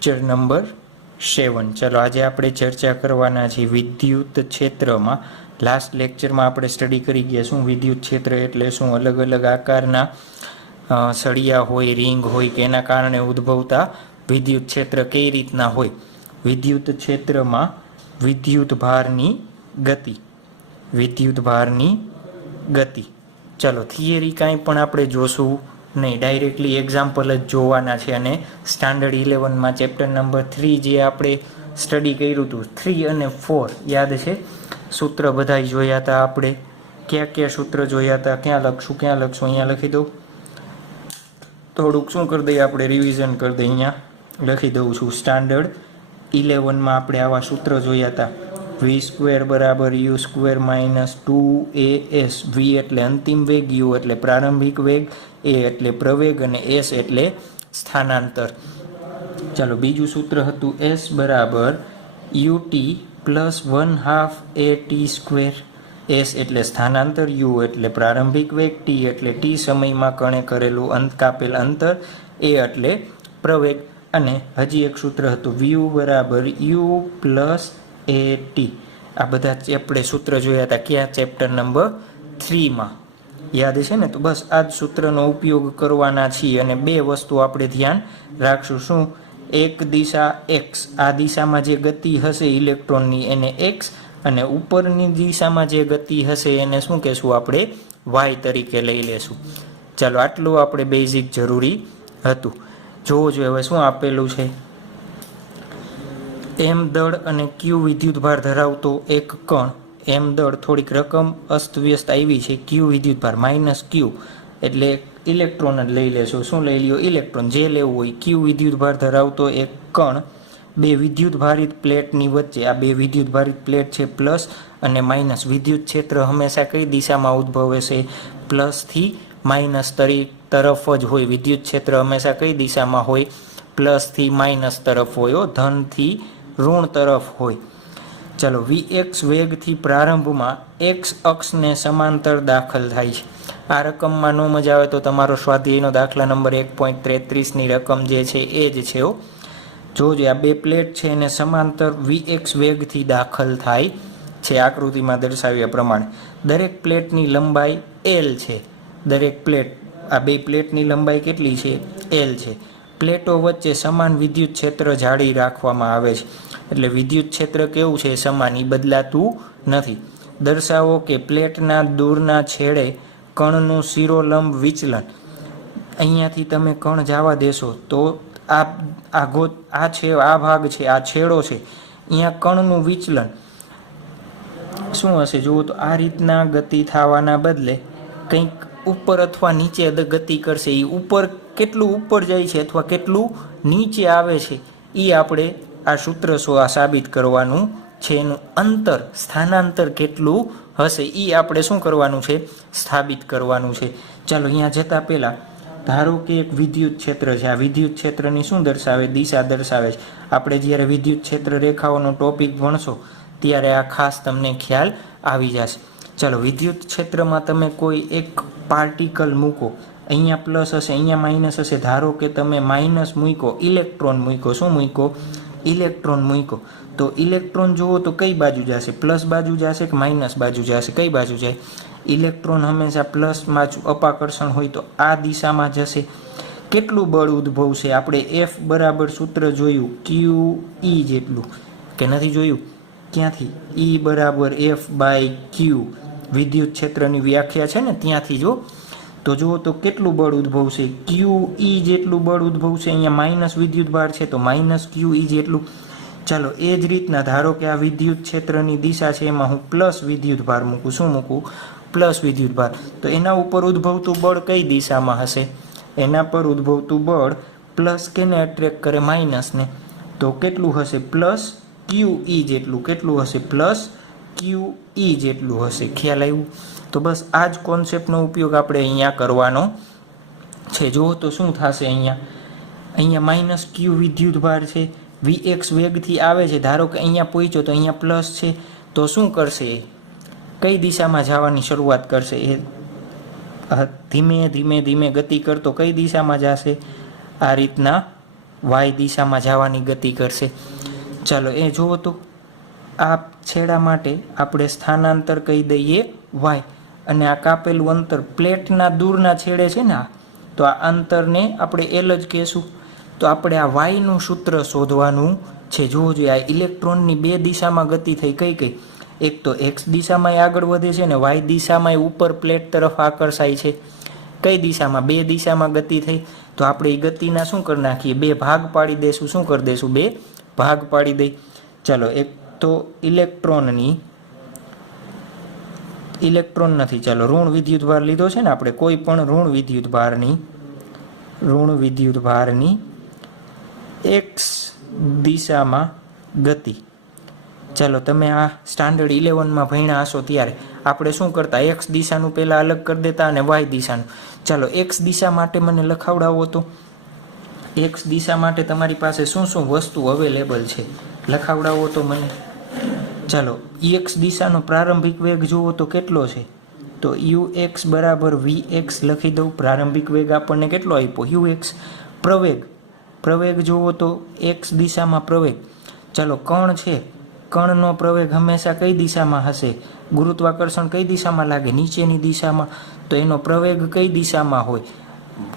Lecture number 7। ચલો આજે આપણે ચર્ચા કરવાના છીએ વિદ્યુત ક્ષેત્રમાં। લાસ્ટ લેક્ચરમાં આપણે સ્ટડી કરી ગયા શું વિદ્યુત ક્ષેત્ર એટલે શું, અલગ અલગ આકારના સળિયા હોય, રિંગ હોય કે એના કારણે ઉદ્ભવતા વિદ્યુત ક્ષેત્ર કઈ રીતના હોય, વિદ્યુત ક્ષેત્રમાં વિદ્યુત ભારની ગતિ। ચલો થિયરી કાંઈ પણ આપણે જોશું નહીં, ડાયરેક્ટલી એક્ઝામ્પલ જ જોવાના છે। અને સ્ટાન્ડર્ડ 11માં ચેપ્ટર નંબર 3 જે આપણે સ્ટડી કર્યું હતું 3 અને 4 યાદ છે, સૂત્ર બધા જોયા હતા આપણે। ક્યાં સૂત્ર જોયા હતા, ક્યાં લખશું અહીંયા લખી દઉં, થોડુંક શું કરી દઈએ આપણે રિવિઝન કરી દઈએ, અહીંયા લખી દઉં છું। સ્ટાન્ડર્ડ 11માં આપણે આવા સૂત્ર જોયા હતા, v² બરાબર u² માઇનસ 2as। v એટલે અંતિમ વેગ, u એટલે પ્રારંભિક વેગ, a એટલે પ્રવેગ અને s એટલે સ્થાનાંતર। ચાલો બીજું સૂત્ર હતું s બરાબર ut પ્લસ 1/2at²। s એટલે સ્થાનાંતર, u એટલે પ્રારંભિક વેગ, t એટલે t સમયમાં કણે કરેલું કાપેલ અંતર, a એટલે પ્રવેગ। અને હજી એક સૂત્ર હતું v બરાબર u પ્લસ at। આ બધા આપણે સૂત્ર જોયા હતા ક્યાં, ચેપ્ટર નંબર 3માં યાદ છે ને। તો બસ આ જ સૂત્રનો ઉપયોગ કરવાના છીએ અને બે વસ્તુ આપણે ધ્યાન રાખશું, શું, એક દિશા x, આ દિશામાં જે ગતિ હશે ઇલેક્ટ્રોનની એને x, અને ઉપરની દિશામાં જે ગતિ હશે એને શું કહેશું આપણે, y તરીકે લઈ લેશું। ચાલો આટલું આપણે બેઝિક જરૂરી હતું। જોવો જોઈએ હવે શું આપેલું છે, m દળ અને q વિદ્યુતભાર ધરાવતો એક કણ, m દળ થોડીક રકમ અસ્તવ્યસ્ત આવી છે, q વિદ્યુતભાર માઇનસ q એટલે ઇલેક્ટ્રોન જ લઈ લેશો, શું લઈ લ્યો, ઇલેક્ટ્રોન જે લેવું હોય। q વિદ્યુતભાર ધરાવતો એક કણ બે વિદ્યુતભારિત પ્લેટની વચ્ચે, આ બે વિદ્યુતભારિત પ્લેટ છે પ્લસ અને માઇનસ, વિદ્યુત ક્ષેત્ર હંમેશા કઈ દિશામાં ઉદ્ભવે છે, પ્લસથી માઇનસ તરફ જ હોય। વિદ્યુત ક્ષેત્ર હંમેશા કઈ દિશામાં હોય, પ્લસથી માઇનસ તરફ હોય, ધનથી ઋણ તરફ હોય। ચલો vx વેગથી પ્રારંભમાં x અક્ષને સમાંતર દાખલ થાય છે। આ રકમમાં નો મજા આવે તો તમારો સ્વાધ્યાયનો દાખલા નંબર 1.33ની રકમ જે છે એ જ છે। જોજો આ બે પ્લેટ છે એને સમાંતર vx વેગથી દાખલ થાય છે, આકૃતિમાં દર્શાવ્યા પ્રમાણે। દરેક પ્લેટની લંબાઈ l છે, દરેક પ્લેટ, આ બે પ્લેટની લંબાઈ કેટલી છે, l છે। પ્લેટો વચ્ચે સમાન વિદ્યુત ક્ષેત્ર જાળી રાખવામાં આવે છે, એટલે વિદ્યુત ક્ષેત્ર કેવું છે, સમાન, એ બદલાતું નથી। દર્શાવો કે પ્લેટના દૂરના છેડે કણનું શિરોલંબ વિચલન, અહીંયાથી તમે કણ જવા દેશો તો આ ભાગ છે, આ છેડો છે, અહીંયા કણનું વિચલન શું હશે, જુઓ તો આ રીતના ગતિ થવાના બદલે કંઈક ઉપર અથવા નીચે ગતિ કરશે। એ ઉપર કેટલું ઉપર જાય છે અથવા કેટલું નીચે આવે છે એ આપણે આ સૂત્ર આ સાબિત કરવાનું છે। એનું અંતર, સ્થાનાંતર કેટલું હશે એ આપણે શું કરવાનું છે, સ્થાપિત કરવાનું છે। ચાલો અહીંયા જતા પહેલા ધારો કે એક વિદ્યુત ક્ષેત્ર છે, આ વિદ્યુત ક્ષેત્રની શું દર્શાવે, દિશા દર્શાવે છે। આપણે જ્યારે વિદ્યુત ક્ષેત્ર રેખાઓનો ટોપિક ભણશો ત્યારે આ ખાસ તમને ખ્યાલ આવી જશે। ચાલો વિદ્યુત ક્ષેત્રમાં તમે કોઈ એક પાર્ટિકલ મૂકો, અહીંયા પ્લસ હશે, અહીંયા માઇનસ હશે, ધારો કે તમે માઇનસ મૂકો, ઇલેક્ટ્રોન મૂકો, શું મૂકો, ઇલેક્ટ્રોન મૂકો, તો ઇલેક્ટ્રોન જુઓ તો કઈ બાજુ જશે, પ્લસ બાજુ જશે કે માઇનસ બાજુ જશે, કઈ બાજુ જાય, ઇલેક્ટ્રોન હંમેશા પ્લસમાં જ અપાકર્ષણ હોય તો આ દિશામાં જશે। કેટલું બળ ઉદ્ભવશે, આપણે F બરાબર સૂત્ર જોયું QE જેટલું, કે નથી જોયું, ક્યાંથી, E બરાબર F/Q વિદ્યુત ક્ષેત્રની વ્યાખ્યા છે ને ત્યાંથી જો, તો જુઓ તો કેટલું બળ ઉદ્ભવશે, QE જેટલું બળ ઉદ્ભવશે। અહીંયા માઇનસ વિદ્યુતભાર છે તો માઇનસ QE જેટલું। ચાલો એ જ રીતના ધારો કે આ વિદ્યુત ક્ષેત્રની દિશા છે, એમાં હું પ્લસ વિદ્યુતભાર મૂકું, શું મૂકું, પ્લસ વિદ્યુતભાર, તો એના ઉપર ઉદ્ભવતું બળ કઈ દિશામાં હશે, એના પર ઉદ્ભવતું બળ પ્લસ કેને એટ્રેક્ટ કરે, માઇનસને, તો કેટલું હશે, પ્લસ QE જેટલું, કેટલું હશે, પ્લસ QE જેટલું હશે। ખ્યાલ આવ્યું? તો બસ આ જ કોન્સેપ્ટનો ઉપયોગ આપણે અહીંયા કરવાનો છે। જુઓ તો શું થશે, અહીંયા માઇનસ Q વિદ્યુતભાર છે, vx વેગથી આવે છે, ધારો કે અહીંયા પહોંચ્યો તો અહીંયા પ્લસ છે, તો શું કરશે, કઈ દિશામાં જવાની શરૂઆત કરશે, એ ધીમે ધીમે ગતિ કરતો કઈ દિશામાં જશે, આ રીતના વાય દિશામાં જવાની ગતિ કરશે. ચાલો એ જુઓ તો આ છેડા માટે આપણે સ્થાનાંતર કહી દઈએ વાય, અને આ કાપેલું અંતર પ્લેટના દૂરના છેડે છે ને, તો આ અંતરને આપણે એલ જ કહેશું. તો આપણે આ વાયનું સૂત્ર શોધવાનું છે. જોવું જોઈએ આ ઇલેક્ટ્રોનની બે દિશામાં ગતિ થઈ કઈ કઈ, એક તો એક્સ દિશામાં આગળ વધે છે ને વાય દિશામાં ઉપર પ્લેટ તરફ આકર્ષાય છે. કઈ દિશામાં? બે દિશામાં ગતિ થઈ. તો આપણે એ ગતિના શું કરી નાખીએ, બે ભાગ પાડી દઈશું. શું કરી દઈશું? બે ભાગ પાડી દઈ. ચાલો એક તો ઇલેક્ટ્રોન નથી, ચાલો ઋણ વિદ્યુતભાર લીધો છે ને આપણે, કોઈ પણ ઋણ વિદ્યુતભારની એક્સ દિશામાં ગતિ. ચાલો તમે આ સ્ટાન્ડર્ડ 11માં ભણ્યા હશો ત્યારે આપણે શું કરતા, એક્સ દિશાનું પહેલાં અલગ કરી દેતા અને વાય દિશાનું. ચાલો એક્સ દિશા માટે મને લખાવડાવો તો. એક્સ દિશા માટે તમારી પાસે શું શું વસ્તુ અવેલેબલ છે લખાવડાવો તો મને. ચાલો એક્સ દિશાનો પ્રારંભિક વેગ જુઓ તો કેટલો છે, તો યુ એક્સ બરાબર વી એક્સ લખી દઉં. પ્રારંભિક વેગ આપણને કેટલો આપ્યો? You x. પ્રવેગ જુઓ તો એક્સ દિશામાં પ્રવેગ. ચાલો કણ છે, કણનો પ્રવેગ હંમેશા કઈ દિશામાં હશે? ગુરુત્વાકર્ષણ કઈ દિશામાં લાગે? નીચેની દિશામાં. તો એનો પ્રવેગ કઈ દિશામાં હોય?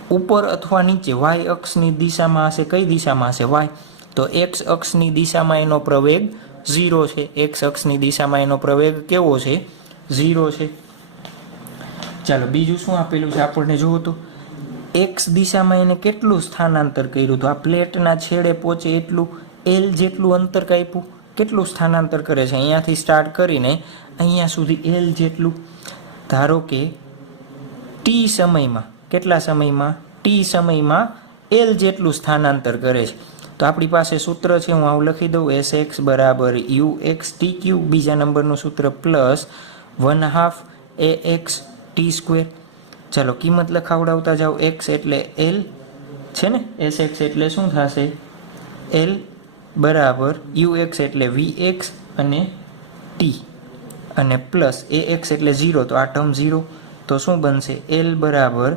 ઉપર અથવા નીચે? વાય અક્ષની દિશામાં હશે. કઈ દિશામાં હશે? વાય. તો એક્સ અક્ષની દિશામાં એનો પ્રવેગ 0 છે. એક્સ અક્ષની દિશામાં એનો પ્રવેગ કેવો છે? 0 છે. ચાલો બીજું શું આપેલું છે આપણને જુઓ તો, એક્સ દિશામાં એને કેટલું સ્થાનાંતર કર્યું? તો આ પ્લેટના છેડે પહોંચે એટલું એલ જેટલું અંતર કાપ્યું. કેટલું સ્થાનાંતર કરે છે? અહીંયાથી સ્ટાર્ટ કરીને અહીંયા સુધી એલ જેટલું. ધારો કે ટી સમયમાં, કેટલા સમયમાં? ટી સમયમાં એલ જેટલું સ્થાનાંતર કરે છે. તો આપણી પાસે સૂત્ર છે, હું આવું લખી દઉં, એસ એક્સ બરાબર યુ એક્સ ટી ક્યુ. બીજા નંબરનું સૂત્ર પ્લસ 1/2 એ એક્સ ટી સ્ક્વેર. ચાલો કિંમત લખાવડાવતા જાઓ. એક્સ એટલે એલ છે ને, એસ એક્સ એટલે શું થશે? એલ બરાબર યુ એક્સ એટલે વી એક્સ અને ટી, અને પ્લસ એ એક્સ એટલે 0, તો આ ટર્મ 0. તો શું બનશે? એલ બરાબર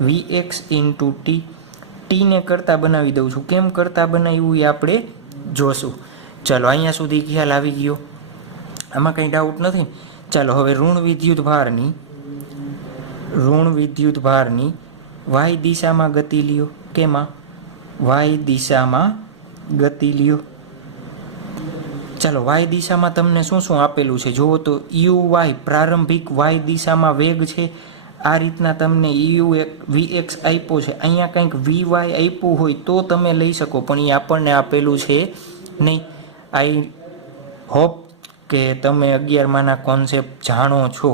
વી એક્સ ઇન્ટુ ટી. ટીને કરતા બનાવી દઉં છું. કેમ કરતા બનાવ્યું એ આપણે જોશું. ચાલો અહીંયા સુધી ખ્યાલ આવી ગયો, આમાં કંઈ ડાઉટ નથી. ચાલો હવે ઋણ વિદ્યુતભારની વાય દિશામાં ગતિ લ્યો. કેમાં? વાય દિશામાં ગતિ લ્યો. ચાલો વાય દિશામાં તમને શું શું આપેલું છે જુઓ તો, યુ વાય પ્રારંભિક વાય દિશામાં વેગ છે. આ રીતના તમને યુ વી એક્સ આપ્યો છે. અહીંયા કંઈક વી વાય આપ્યું હોય તો તમે લઈ શકો, પણ એ આપણને આપેલું છે નહીં. આઈ હોપ કે તમે 11માના કોન્સેપ્ટ જાણો છો.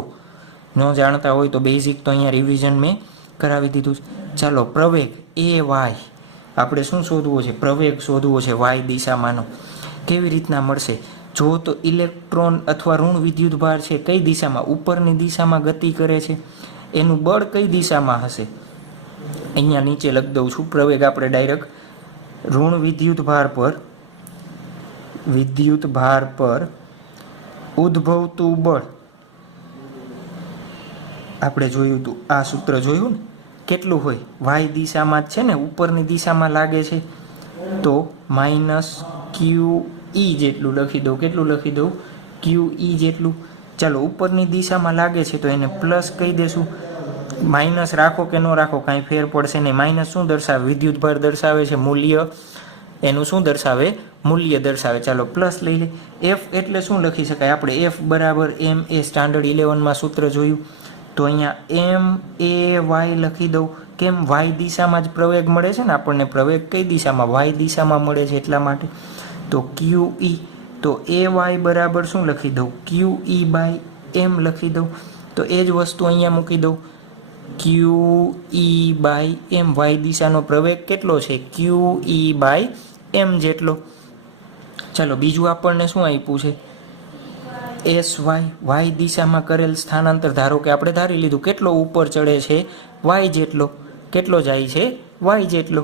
ન જાણતા હોય તો બેઝિક તો અહીંયા રિવિઝન મેં કરાવી દીધું છે. ચાલો પ્રવેગ એ વાય આપણે શું શોધવો છે? પ્રવેગ શોધવો છે વાય દિશામાંનો. કેવી રીતના મળશે? જો તો ઇલેક્ટ્રોન અથવા ઋણ વિદ્યુતભાર છે કઈ દિશામાં? ઉપરની દિશામાં ગતિ કરે છે. એનું બળ કઈ દિશામાં હશે? અહીંયા નીચે લખી દઉં છું. પ્રવેગ આપણે ડાયરેક્ટ ઋણ વિદ્યુતભાર પર ઉદ્ભવતું બળ આપણે જોયું હતું, આ સૂત્ર જોયું ને, કેટલું હોય? વાય દિશામાં જ છે ને, ઉપરની દિશામાં લાગે છે, તો માઇનસ ક્યુ ઈ જેટલું લખી દઉં. કેટલું લખી દઉં? ક્યુ ઈ જેટલું. ચાલો ઉપરની દિશામાં લાગે છે તો એને પ્લસ કહી દેશું. માઇનસ રાખો કે ન રાખો કાંઈ ફેર પડશે નહીં. માઇનસ શું દર્શાવે? વિદ્યુતભાર દર્શાવે છે, મૂલ્ય એનું શું દર્શાવે? મૂલ્ય દર્શાવે. ચાલો પ્લસ લઈ લે. એફ એટલે શું લખી શકાય આપણે? એફ બરાબર એમ એ સ્ટાન્ડર્ડ 11માં સૂત્ર જોયું, તો અહીંયા એમ એ વાય લખી દઉં. કેમ? વાય દિશામાં જ પ્રવેગ મળે છે ને આપણને. પ્રવેગ કઈ દિશામાં? વાય દિશામાં મળે છે એટલા માટે. તો ક્યુ ઈ, તો એ વાય બરાબર શું લખી દઉં? ક્યુ ઈ બાય એમ લખી દઉં. તો એ જ વસ્તુ અહીંયા મૂકી દઉં, ક્યુ ઈ બાય એમ. વાય દિશાનો પ્રવેગ કેટલો છે? ક્યુ ઈ બાય એમ જેટલો. ચાલો બીજું આપણને શું આપ્યું છે? એસ વાય દિશામાં કરેલ સ્થાનાંતર. ધારો કે આપણે ધારી લીધું કેટલો ઉપર ચડે છે? વાય જેટલો. કેટલો જાય છે? વાય જેટલો.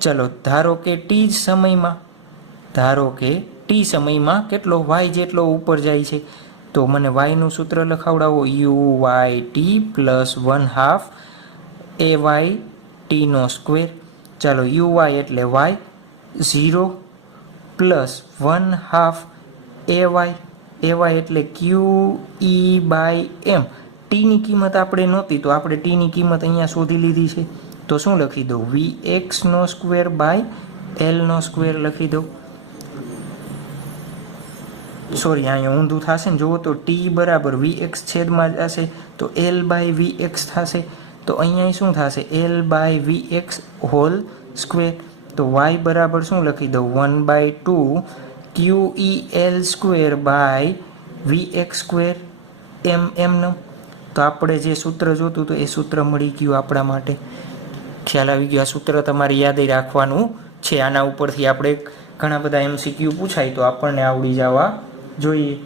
ચલો ધારો કે ટી સમયમાં કેટલો? વાય જેટલો ઉપર જાય છે. તો મને વાયનું સૂત્ર લખાવડાવો. U y t plus 1/2 a y ટીનો સ્ક્વેર. ચાલો યુ વાય એટલે વાય 0 પ્લસ 1/2 AY એટલે QE/M. ટીની કિંમત આપણે નહોતી તો આપણે ટીની કિંમત અહીંયા શોધી લીધી છે. તો શું લખી દઉં? VX²/L² લખી દઉં. સોરી, અહીંયા ઊંધું થશે ને. જુઓ તો ટી બરાબર VX છેદમાં જશે તો L/VX થશે. તો અહીંયા શું થશે? L/VX whole square. તો y બરાબર શું લખી દઉં? 1/2 QEL²/VX². એમ. તો આપણે જે સૂત્ર જોતું તો એ સૂત્ર મળી ગયું આપણા માટે. ખ્યાલ આવી ગયો? આ સૂત્ર તમારે યાદ રાખવાનું છે. આના ઉપરથી આપણે ઘણા બધા MCQ પૂછાય તો આપણને આવડી જવા જોઈએ.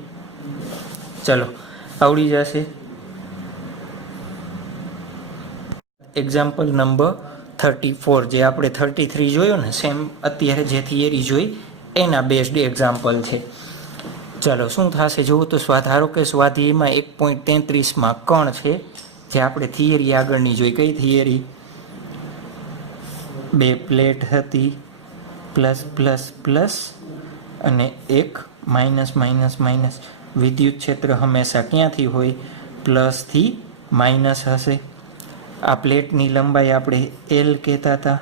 ચલો, આવડી જશે. એક્ઝામ્પલ નંબર 34, જે આપણે 33 જોયો ને, સેમ અત્યારે જે થિયરી જોઈ એના બેસ્ડ એક્ઝામ્પલ છે. ચલો, શું થશે જુઓ તો. ધારો કે સ્વાધ્યાયમાં 1.33માં કણ છે, જે આપણે થિયરી આગળની જોઈ. કઈ થિયરી? બે પ્લેટ હતી, પ્લસ પ્લસ પ્લસ અને એક માઇનસ માઇનસ માઇનસ. વિદ્યુત ક્ષેત્ર હંમેશા ક્યાંથી હોય? પ્લસથી માઇનસ હશે. આ પ્લેટની લંબાઈ આપણે L કહેતા હતા.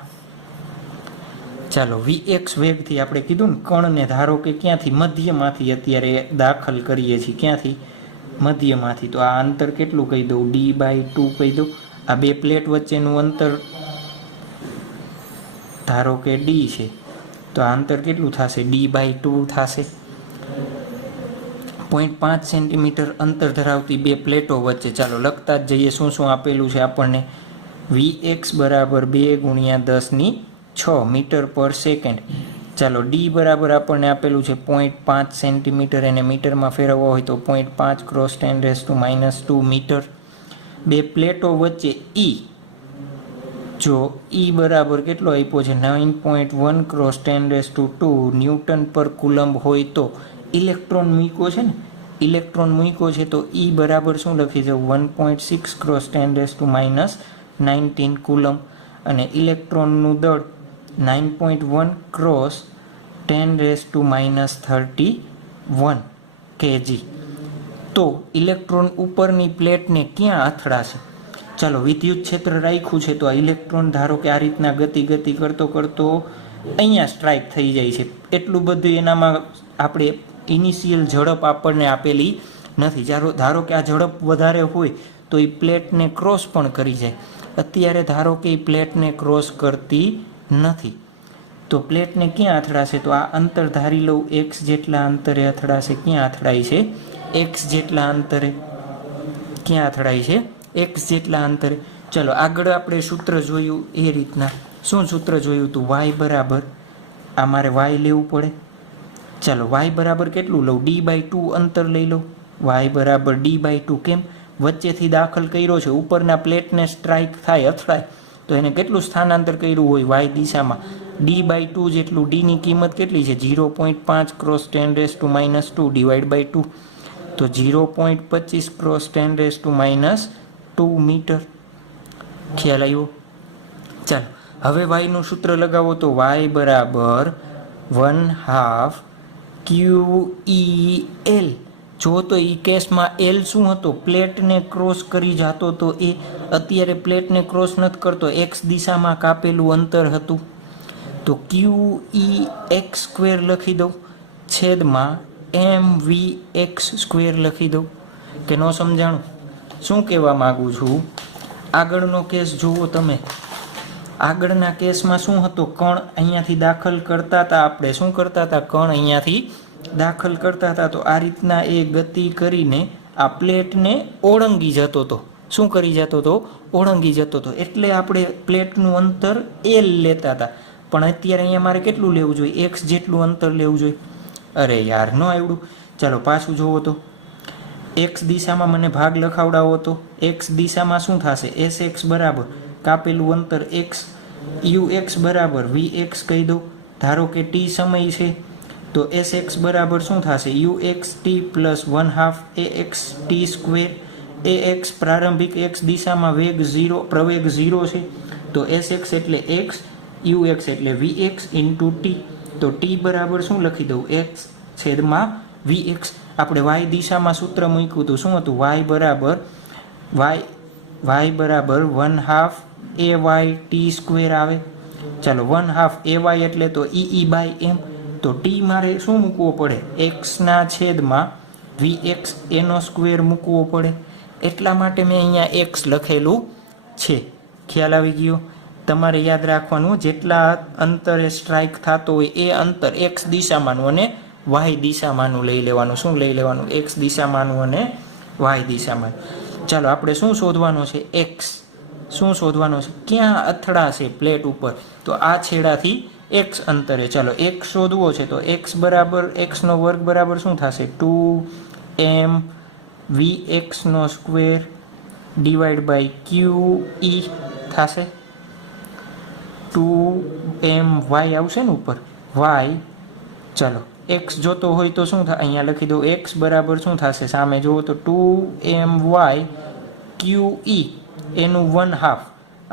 ચાલો, VX વેગથી આપણે કીધું ને, કણને ધારો કે ક્યાંથી? મધ્યમાંથી અત્યારે દાખલ કરીએ છીએ. ક્યાંથી? મધ્યમાંથી. તો આ અંતર કેટલું કહી દઉં? D/2 કહી દઉં. આ બે પ્લેટ વચ્ચેનું અંતર ધારો કે D છે, તો આ અંતર કેટલું થશે? D/2 થશે. 0.5 સેન્ટીમીટર અંતર ધરાવતી બે પ્લેટો વચ્ચે. ચાલો, લખતા જ જઈએ શું શું આપેલું છે આપણને. VX બરાબર 2×10⁶ મીટર પર સેકન્ડ. ચાલો, D બરાબર આપણને આપેલું છે 0.5 સેન્ટીમીટર. એને મીટરમાં ફેરવવા હોય તો 0.5 × 10⁻² મીટર. બે પ્લેટો વચ્ચે E, જો E બરાબર કેટલો આપ્યો છે? 9.1 × 10⁻² ન્યૂટન પર કુલમ્બ હોય તો ઇલેક્ટ્રોન મૂક્યો છે ને, ઇલેક્ટ્રોન મૂક્યો છે તો E બરાબર શું લખી દઉં? 1.6 × 10⁻19 કુલમ્બ. અને ઇલેક્ટ્રોનનું દળ 9.1 × 10⁻31 kg. તો ઇલેક્ટ્રોન ઉપરની પ્લેટને ક્યાં અથડાશે? ચાલો, વિદ્યુત ક્ષેત્ર રાખ્યું છે તો આ ઇલેક્ટ્રોન ધારો કે આ રીતના ગતિ કરતો અહીંયા સ્ટ્રાઇક થઈ જાય છે. એટલું બધું એનામાં આપણે ઇનિશિયલ ઝડપ આપણને આપેલી નથી. ધારો કે આ ઝડપ વધારે હોય તો એ પ્લેટને ક્રોસ પણ કરી જાય. અત્યારે ધારો કે એ પ્લેટને ક્રોસ કરતી નથી તો પ્લેટને ક્યાં અથડાશે? તો આ અંતર ધારી લઉં, x જેટલા અંતરે અથડાશે. ક્યાં અથડાય છે? x જેટલા અંતરે. ક્યાં અથડાય છે? x જેટલા અંતરે. ચલો, આગળ આપણે સૂત્ર જોયું એ રીતના. શું સૂત્ર જોયું હતું? y બરાબર, આ મારે y લેવું પડે. ચાલો, y બરાબર કેટલું લઉં? D/2 અંતર લઈ લઉં. y બરાબર D/2. કેમ? વચ્ચેથી દાખલ કર્યો છે, ઉપરના પ્લેટને સ્ટ્રાઇક થાય, અથડાય તો એને કેટલું સ્થાનાંતર કર્યું હોય? y દિશામાં. D/2 જેટલું. Dની કિંમત કેટલી છે? 0.5 × 10⁻² /2. તો 0.25 × 10⁻² મીટર. ખ્યાલ આવ્યો? ચાલો, હવે y નું સૂત્ર લગાવો તો y બરાબર 1/2 QEL. જો તો એ કેસમાં L શું હતો? પ્લેટને ક્રોસ કરી જતો તો એ અત્યારે પ્લેટને ક્રોસ નથી કરતો, x દિશામાં કાપેલું અંતર હતું. તો QEX² લખી દઉં છેદમાં MVX² લખી દઉં. કે ન સમજાણું? શું કહેવા માગું છું? આગળનો કેસ જુઓ તમે. આગળના કેસમાં શું હતો? કણ અહીંયાથી દાખલ કરતા હતા. આપણે શું કરતા હતા? કણ અહીંયાથી દાખલ કરતા હતા. તો આ રીતના એ ગતિ કરીને આ પ્લેટને ઓળંગી જતો હતો. શું કરી જતો હતો? ઓળંગી જતો હતો. એટલે આપણે પ્લેટનું અંતર L લેતા હતા. પણ અત્યારે અહીંયા મારે કેટલું લેવું જોઈએ? x જેટલું અંતર લેવું જોઈએ. અરે યાર, ન આવડું. ચાલો, પાછું જોવો તો. x દિશામાં મને ભાગ લખાવડાવો તો x દિશામાં શું થશે? Sx બરાબર કાપેલું અંતર x, ux બરાબર vx કહી દો. ધારો કે t સમય છે તો Sx બરાબર શું થશે? uxt plus 1/2 axt². ax પ્રારંભિક x દિશામાં વેગ 0, પ્રવેગ 0 છે તો Sx એટલે x, ux એટલે vx ઇન્ટુ t. તો ટી બરાબર શું લખી દઉં, એક્સ છેદમાં વી એક્સ. આપણે વાય દિશામાં સૂત્ર મૂક્યું હતું, શું હતું, વાય બરાબર 1/2 એ વાય ટી સ્ક્વેર આવે. ચાલો 1/2 એ વાય એટલે તો ઈ બાય એમ. તો ટી મારે શું મૂકવો પડે, એક્સના છેદમાં વી એક્સ એનો સ્ક્વેર મૂકવો પડે. એટલા માટે મેં અહીંયા એક્સ લખેલું છે. ખ્યાલ આવી ગયો. તમારે યાદ રાખવાનું, જેટલા અંતરે સ્ટ્રાઇક થતો હોય એ અંતર એક્સ દિશામાંનું અને વાય દિશામાંનું લઈ લેવાનું. શું લઈ લેવાનું, એક્સ દિશામાંનું અને વાય દિશામાં. ચાલો આપણે શું શોધવાનું છે, એક્સ શું શોધવાનું છે, ક્યાં અથડાશે પ્લેટ ઉપર, તો આ છેડાથી એક્સ અંતરે. ચાલો એક્સ શોધવો છે તો એક્સ બરાબર એક્સનો વર્ગ બરાબર શું થશે, 2m વી એક્સનો square divide by q e થશે. 2m વાય આવશે ને ઉપર, વાય. ચાલો એક્સ જોતો હોય તો શું થાય, અહીંયા લખી દો, એક્સ બરાબર શું થશે, સામે જુઓ તો 2my ક્યુ ઈ એનું 1/2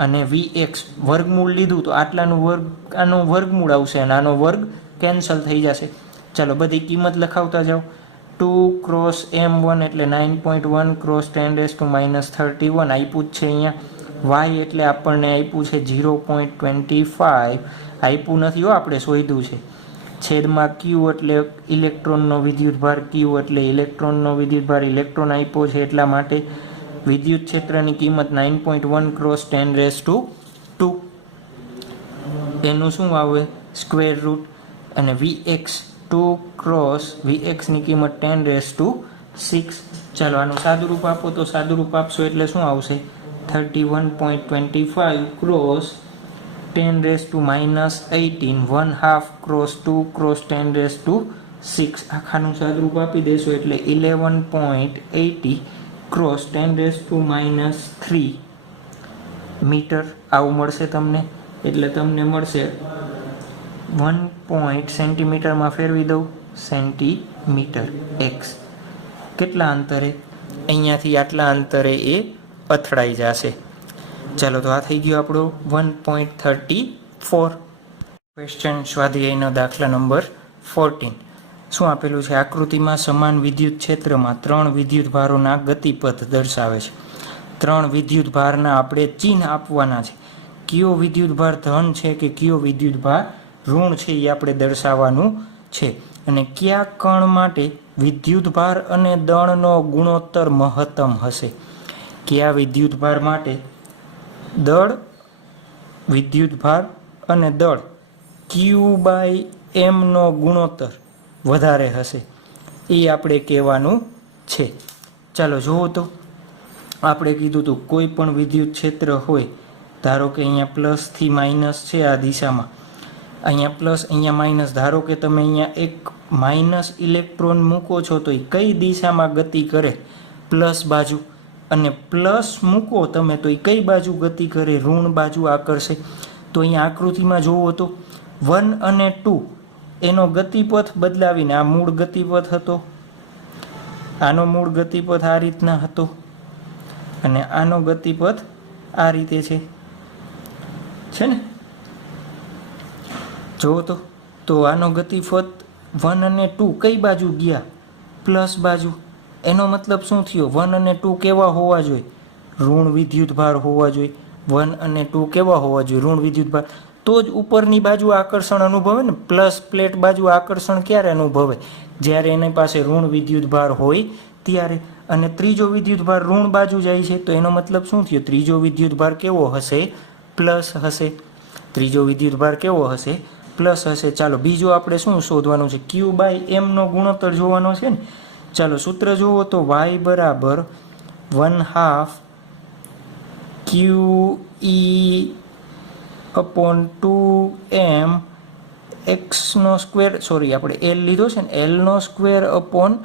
અને વી એક્સ વર્ગમૂળ લીધું તો આનું વર્ગમૂળ આવશે અને આનો વર્ગ કેન્સલ થઈ જશે. ચાલો બધી કિંમત લખાવતા જાઓ. 2 ક્રોસ m1 એટલે 9.1 ક્રોસ 10⁻31 આપ્યું જ છે અહીંયા. વાય એટલે આપણને આપ્યું છે 0.25, આપ્યું નથી હો, આપણે શોધ્યું છે. છેદમાં ક્યુ એટલે ઇલેક્ટ્રોનનો વિદ્યુતભાર, ક્યુ એટલે ઇલેક્ટ્રોનનો વિદ્યુતભાર, ઇલેક્ટ્રોન આપ્યો છે એટલા માટે વિદ્યુત ક્ષેત્રની કિંમત 9.1 ક્રોસ 10⁻². એનું શું આવે, સ્ક્વેર રૂટ. અને વી એક્સ 2 ક્રોસ વી એક્સની કિંમત 10⁻6. ચાલો આનું સાદુરૂપ આપો તો સાદુરૂપ આપશો એટલે શું આવશે, 31.25 ક્રોસ 10⁻18, 1/2 ક્રોસ 2 ક્રોસ 10⁻6. આખાનું સાદુરૂપ આપી દેશો એટલે 11.80 ક્રોસ 10⁻³ મીટર આવું મળશે તમને. એટલે તમને મળશે 1 સેન્ટીમીટરમાં ફેરવી દઉં, સેન્ટીમીટર એક્સ. કેટલા અંતરે, અહીંયાથી આટલા અંતરે એ અથડાઈ જશે. ચાલો તો આ થઈ ગયો આપણો 1.34. ક્વેશ્ચન સ્વાધ્યાયનો દાખલા નંબર 14. શું આપેલું છે, આકૃતિમાં સમાન વિદ્યુત ક્ષેત્રમાં 3 વિદ્યુતભારોના ગતિપથ દર્શાવે છે. 3 વિદ્યુતભારના આપણે ચિહ્ન આપવાના છે. કયો વિદ્યુતભાર ધન છે કે કયો વિદ્યુતભાર ઋણ છે એ આપણે દર્શાવવાનું છે. અને કયા કણ માટે વિદ્યુતભાર અને દળનો ગુણોત્તર મહત્તમ હશે. કયા વિદ્યુતભાર માટે વિદ્યુતભાર અને દળ Q/m નો ગુણોત્તર વધારે હશે એ આપણે કહેવાનું છે. ચાલો જુઓ તો આપણે કીધું હતું કોઈ પણ વિદ્યુત ક્ષેત્ર હોય, ધારો કે અહીંયા પ્લસથી માઇનસ છે આ દિશામાં, અહીંયા પ્લસ અહીંયા માઇનસ, ધારો કે તમે અહીંયા એક માઇનસ ઇલેક્ટ્રોન મૂકો છો તો એ કઈ દિશામાં ગતિ કરે, પ્લસ બાજુ. અને પ્લસ મૂકો તમે તો એ કઈ બાજુ ગતિ કરે, ઋણ બાજુ આકર્ષે. તો અહીંયા આકૃતિમાં જોવો તો 1 અને 2 એનો ગતિપથ બદલાવીને આ મૂળ ગતિપથ હતો, આનો મૂળ ગતિપથ આ રીતના હતો અને આનો ગતિપથ આ રીતે છે ને. જુઓ તો આનો ગતિપથ 1 અને 2 કઈ બાજુ ગયા, પ્લસ બાજુ. એનો મતલબ શું થયો, 1 અને 2 કેવા હોવા જોઈએ, ઋણ વિદ્યુતભાર હોવા જોઈએ. 1 અને 2 કેવા હોવા જોઈએ, ઋણ વિદ્યુતભાર. તો જ ઉપરની બાજુ આકર્ષણ અનુભવે ને. પ્લસ પ્લેટ બાજુ આકર્ષણ ક્યારે અનુભવે, જ્યારે એની પાસે ઋણ વિદ્યુતભાર હોય ત્યારે. અને ત્રીજો વિદ્યુતભાર ઋણ બાજુ જાય છે તો એનો મતલબ શું થયો, ત્રીજો વિદ્યુતભાર કેવો હશે, પ્લસ હશે. ત્રીજો વિદ્યુતભાર કેવો હશે, પ્લસ હશે. ચાલો બીજો આપણે શું શોધવાનું છે, Q/m નો ગુણોત્તર જોવાનો છે ને. ચાલો સૂત્ર જુઓ તો y બરાબર 1/2 QE/2m x નો સ્ક્વેર, સોરી આપણે l લીધો છે ને, l નો સ્ક્વેર અપોન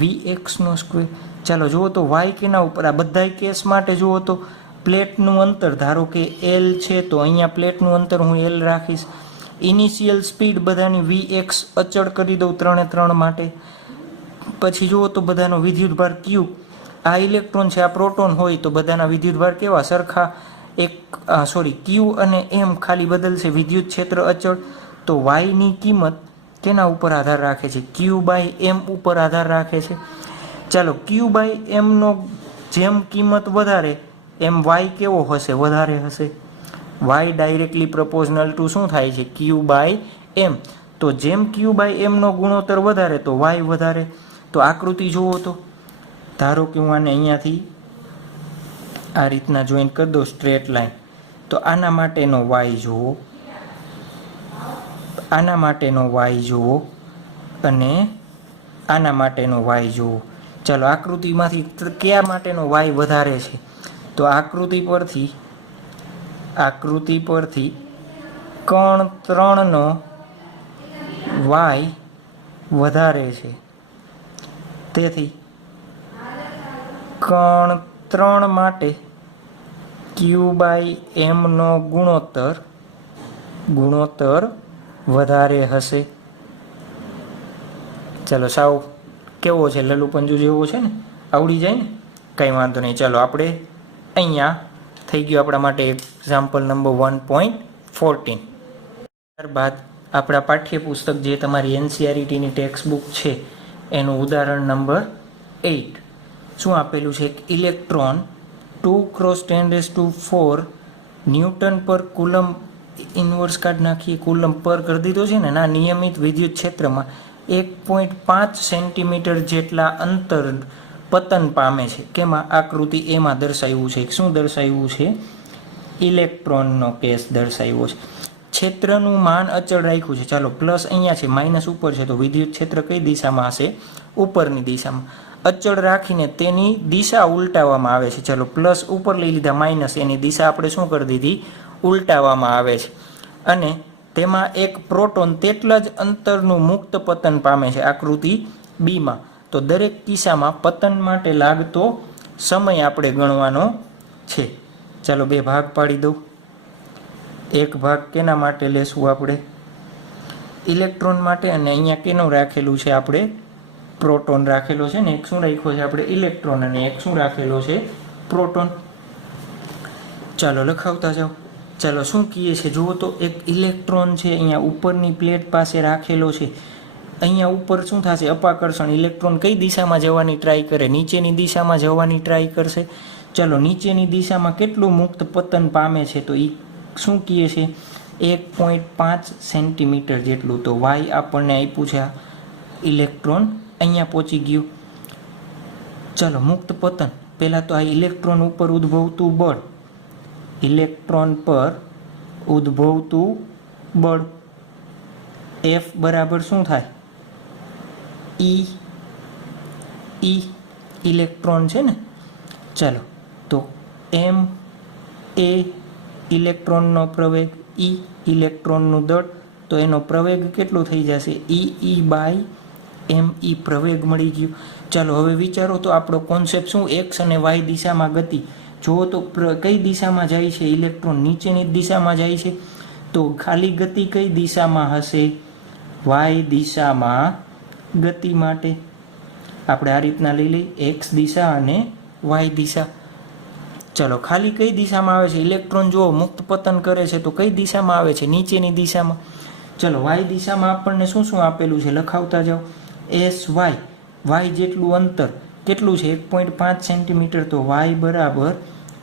vx નો સ્ક્વેર. ચાલો જુઓ તો y કેના ઉપર, આ બધા કેસ માટે જુઓ તો પ્લેટનું અંતર, ધારો કે l છે તો અહીંયા પ્લેટનું અંતર હું l રાખીશ. ઇનિશિયલ સ્પીડ બધાની vx અચળ કરી દઉં 3 માટે. પછી જુઓ તો બધાનો વિદ્યુતભાર Q, આ ઇલેક્ટ્રોન છે આ પ્રોટોન હોય તો બધાના વિદ્યુતભાર કેવા સરખા, Q અને m ખાલી બદલશે, વિદ્યુત ક્ષેત્ર અચળ. તો વાયની કિંમત કેના ઉપર આધાર રાખે છે? ક્યુ બાય એમ ઉપર આધાર રાખે છે. ચાલો, ક્યુ બાય એમનો જેમ કિંમત વધારે એમ વાય કેવો હશે? વધારે હશે. વાય ડાયરેક્ટલી પ્રપોઝનલ ટુ શું થાય છે? ક્યુ બાય એમ. તો જેમ ક્યુ બાય એમનો ગુણોત્તર વધારે તો વાય વધારે. તો આકૃતિ જુઓ તો, ધારો કે હું આને અહીંયાથી આ રીતના જોઈન કરી દો સ્ટ્રેટ લાઈન, તો આના માટેનો વાય જુઓ, આના માટેનો વાય જુઓ અને આના માટેનો વાય જુઓ. ચાલો, આકૃતિમાંથી કયા માટેનો વાય વધારે છે? તો આકૃતિ પરથી કણ 3નો વાય વધારે છે. તેથી કણ 3 માટે ક્યુ બાય એમનો ગુણોત્તર વધારે હશે. ચાલો, સાવ કેવો છે? લલ્લુ પંજુ જેવો છે ને, આવડી જાય ને, કંઈ વાંધો નહીં. ચાલો, આપણે અહીંયા થઈ ગયું આપણા માટે એક્ઝામ્પલ નંબર 1.14. ત્યારબાદ આપણા પાઠ્યપુસ્તક જે તમારી NCERTની ટેક્સ્ટ બુક છે એનું ઉદાહરણ નંબર 8. શું આપેલું છે? એક ઇલેક્ટ્રોન 2 × 10⁴ ન્યૂટન પર કુલમ, ઇન્વર્સ કાર્ડ નાખીએ, કુલમ પર કરી દીધો છે ને, ના નિયમિત વિદ્યુત ક્ષેત્રમાં 1.5 સેન્ટીમીટર જેટલા અંતર પતન પામે છે. કેમાં? આકૃતિ એમાં દર્શાવ્યું છે. શું દર્શાવ્યું છે? ઇલેક્ટ્રોનનો કેસ દર્શાવ્યો છે. ક્ષેત્રનું માન અચળ રાખ્યું છે. ચાલો, પ્લસ અહીંયા છે, માઇનસ ઉપર છે, તો વિદ્યુત ક્ષેત્ર કઈ દિશામાં હશે? ઉપરની દિશામાં. અચળ રાખીને તેની દિશા ઉલટાવવામાં આવે છે. ચાલો, પ્લસ ઉપર લઈ લીધા, માઇનસ એની દિશા આપણે શું કરી દીધી? ઉલટાવવામાં આવે છે. અને તેમાં એક પ્રોટોન તેટલા જ અંતરનું મુક્ત પતન પામે છે. આકૃતિ બીમાં. તો દરેક કિસ્સામાં પતન માટે લાગતો સમય આપણે ગણવાનો છે. ચાલો, 2 ભાગ પાડી દઉં. એક ભાગ કેના માટે લેશું આપણે? ઇલેક્ટ્રોન માટે. અને અહીંયા કેનું રાખેલું છે આપણે? પ્રોટોન રાખેલો છે ને. એક શું રાખ્યો છે આપણે? ઇલેક્ટ્રોન. અને એક શું રાખેલો છે? પ્રોટોન. ચાલો, લખાવતા જાઓ. ચાલો, શું કહીએ છે જુઓ તો, એક ઇલેક્ટ્રોન છે અહીંયા ઉપરની પ્લેટ પાસે રાખેલો છે. અહીંયા ઉપર શું થશે? અપાકર્ષણ. ઇલેક્ટ્રોન કઈ દિશામાં જવાની ટ્રાય કરે? નીચેની દિશામાં જવાની ટ્રાય કરશે. ચાલો, નીચેની દિશામાં કેટલું મુક્ત પતન પામે છે? તો એ શું કહે છે? 1.5 સેન્ટીમીટર જેટલું. તો વાય આપણને આપ્યું છે. ઇલેક્ટ્રોન અહીંયા પહોંચી ગયું. ચાલો, મુક્ત પતન. પહેલાં તો આ ઇલેક્ટ્રોન ઉપર ઉદ્ભવતું બળ, ઇલેક્ટ્રોન પર ઉદ્ભવતું બળ F બરાબર શું થાય? E ઇલેક્ટ્રોન છે ને. ચાલો, તો M એ ઇલેક્ટ્રોનનો પ્રવેગ, E ઇલેક્ટ્રોનનું દળ, તો એનો પ્રવેગ કેટલો થઈ જશે? E બાય ME પ્રવેગ મળી ગયો. ચાલો, હવે વિચારો તો આપણો કોન્સેપ્ટ શું? X અને Y દિશામાં ગતિ. જુઓ તો કઈ દિશામાં જાય છે ઇલેક્ટ્રોન? નીચેની દિશામાં જાય છે. તો ખાલી ગતિ કઈ દિશામાં હશે? Y દિશામાં ગતિ માટે આપણે આ રીતના લઈ લઈ, X દિશા અને Y દિશા. ચાલો, ખાલી કઈ દિશામાં આવે છે? ઇલેક્ટ્રોન જુઓ મુક્ત પતન કરે છે તો કઈ દિશામાં આવે છે? નીચેની દિશામાં. ચલો, Y દિશામાં આપણને શું શું આપેલું છે? લખાવતા જાઓ. SY, Y જેટલું અંતર કેટલું છે? 1.5 સેન્ટીમીટર. તો Y બરાબર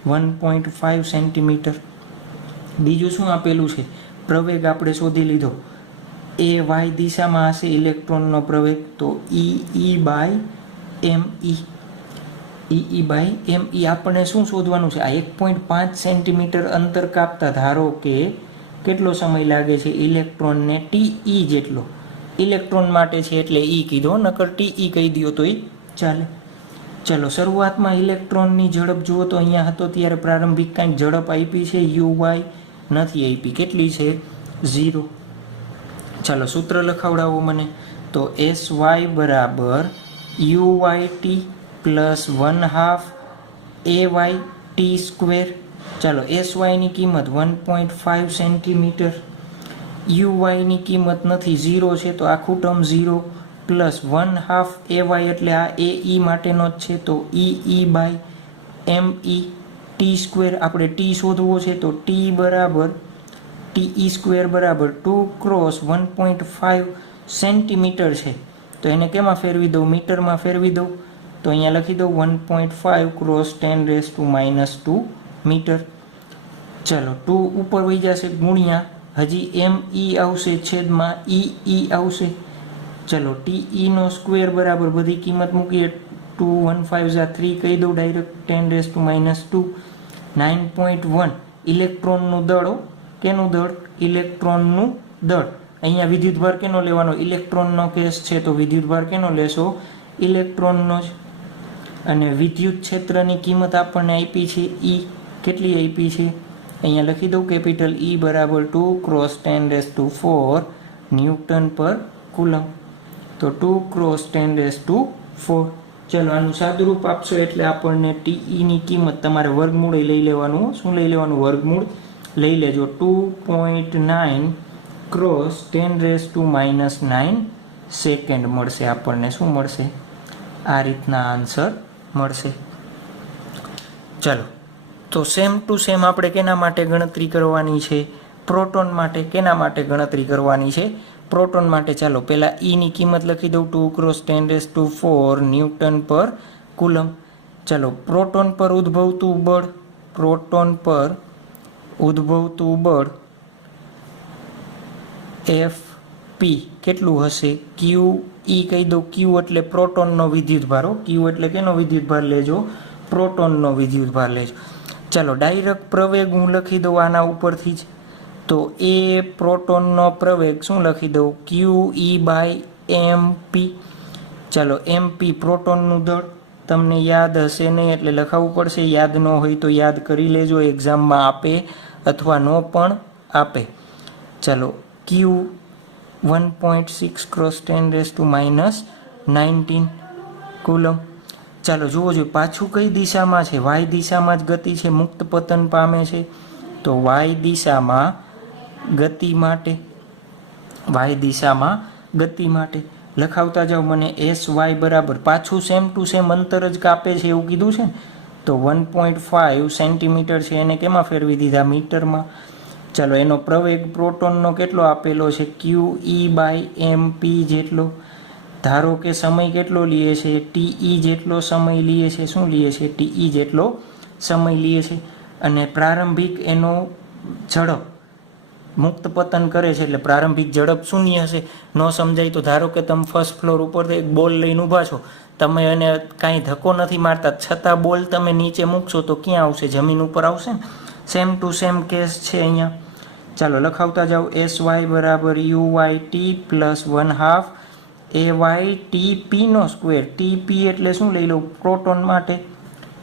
1.5 સેન્ટીમીટર. બીજું શું આપેલું છે? પ્રવેગ આપણે શોધી લીધો. એ Y દિશામાં હશે ઇલેક્ટ્રોનનો પ્રવેગ, તો E by ME. E by ME આપણને શું શોધવાનું છે? આ 1.5 સેન્ટીમીટર અંતર કાપતા ધારો કે કેટલો સમય લાગે છે ઇલેક્ટ્રોનને? TE જેટલો. ઇલેક્ટ્રોન માટે છે એટલે E કીધો, નકર TE કહી દો તોય ચાલે. ચલો, શરૂઆતમાં ઇલેક્ટ્રોનની ઝડપ જુઓ તો અહીંયા હતો ત્યારે પ્રારંભિક કાંઈક ઝડપ આપી છે, UY નથી આપી. કેટલી છે? 0. ચાલો, સૂત્ર લખાવડાવો મને. તો SY બરાબર UYT પ્લસ 1/2 AYT². ચાલો, SYની કિંમત 1.5 સેન્ટીમીટર, UYની કિંમત નથી, 0 છે તો આખું ટર્મ 0, પ્લસ 1/2 AY એટલે આ AE માટેનો જ છે, તો EE બાય ME T². આપણે T શોધવો છે તો T બરાબર ટી સ્ક્વેર બરાબર 2 ક્રોસ 1.5 સેન્ટીમીટર છે, તો એને કેમાં ફેરવી દઉં? મીટરમાં ફેરવી દઉં. તો અહીંયા લખી દઉં 1.5 ક્રોસ 10⁻² મીટર. ચલો 2 ઉપર વહી જશે ગુણ્યા, હજી ME આવશે, છેદમાં EE આવશે. ચલો TE નો સ્ક્વેર બરાબર બધી કિંમત મૂકીએ, 2 1 5 3 કહી દઉં ડાયરેક્ટ, 10⁻². 9.1 ઇલેક્ટ્રોનનું દળ. કેનું દળ? ઇલેક્ટ્રોનનું દળ. અહીંયા વિદ્યુતભાર કેનો લેવાનો? ઇલેક્ટ્રોનનો કેસ છે, તો વિદ્યુતભાર કેનો લેશો? ઇલેક્ટ્રોનનો જ. અને વિદ્યુત ક્ષેત્રની કિંમત આપણને આપી છે E. કેટલી આપી છે? અહીંયા લખી દઉં કેપિટલ E બરાબર 2 ક્રોસ 10⁴ ન્યૂટન પર કુલમ. તો 2 ક્રોસ 10⁴. ચલો આનું સાદુરૂપ આપશો એટલે આપણને TE ની કિંમત, તમારે વર્ગમૂળ લઈ લેવાનું. શું લઈ લેવાનું? વર્ગમૂળ લઈ લેજો. 2.9 ક્રોસ 10⁻⁹ સેકન્ડ મળશે આપણને. શું મળશે? આ રીતના આન્સર મળશે. ચલો તો સેમ ટુ સેમ આપણે કેના માટે ગણતરી કરવાની છે? પ્રોટોન માટે. કેના માટે ગણતરી કરવાની છે? પ્રોટોન માટે. ચાલો પહેલાં ની કિંમત લખી દઉં, 2 ક્રોસ 10⁴ ન્યૂટન પર કુલમ. ચલો પ્રોટોન પર ઉદ્ભવતું બળ. પ્રોટોન પર ઉદ્ભવતું બળ FP કેટલું હશે? QE કહી દઉં. Q એટલે પ્રોટોનનો વિદ્યુતભાર. Q એટલે કેનો વિદ્યુતભાર લેજો? પ્રોટોનનો વિદ્યુતભાર લેજો. ચાલો ડાયરેક્ટ પ્રવેગ હું લખી દઉં આના ઉપરથી જ. તો એ પ્રોટોનનો પ્રવેગ શું લખી દઉં? QE/MP. ચાલો MP પ્રોટોનનું દળ. તમને યાદ હશે નહીં એટલે લખાવવું પડશે. યાદ ન હોય તો યાદ કરી લેજો, એક્ઝામમાં આપે અથવા ન પણ આપે. ચાલો Q 1.6 ક્રોસ 10⁻⁹ કુલમ. ચાલો જુઓ જોઈએ પાછું કઈ દિશામાં છે? વાય દિશામાં જ ગતિ છે, મુક્ત પતન પામે છે. તો વાય દિશામાં ગતિ માટે, વાય દિશામાં ગતિ માટે લખાવતા જાઓ મને. SY બરાબર પાછું સેમ ટુ સેમ અંતર જ કાપે છે એવું કીધું છે ને, તો 1.5 સેન્ટીમીટર છે, એને કેમાં ફેરવી દીધા? મીટરમાં. ચાલો એનો પ્રવેગ પ્રોટોનનો કેટલો આપેલો છે? QE/MP જેટલો. ધારો કે સમય કેટલો લીએ છે? TE જેટલો સમય લીએ છે. શું લીએ છે? TE જેટલો સમય લીએ છે. અને પ્રારંભિક એનો ઝડપ મુક્ત પતન કરે છે એટલે પ્રારંભિક ઝડપ શૂન્ય હશે. ન સમજાય તો ધારો કે તમે ફર્સ્ટ ફ્લોર ઉપરથી એક બોલ લઈને ઊભા છો, તમે એને કાંઈ ધક્કો નથી મારતા, છતાં બોલ તમે નીચે મૂકશો તો ક્યાં આવશે? જમીન ઉપર આવશે ને. સેમ ટુ સેમ કેસ છે અહીંયા. ચાલો લખાવતા જાઓ. SY બરાબર UYT પ્લસ 1/2 AYTP નો સ્ક્વેર. TP એટલે શું લઈ લઉં? પ્રોટોન માટે.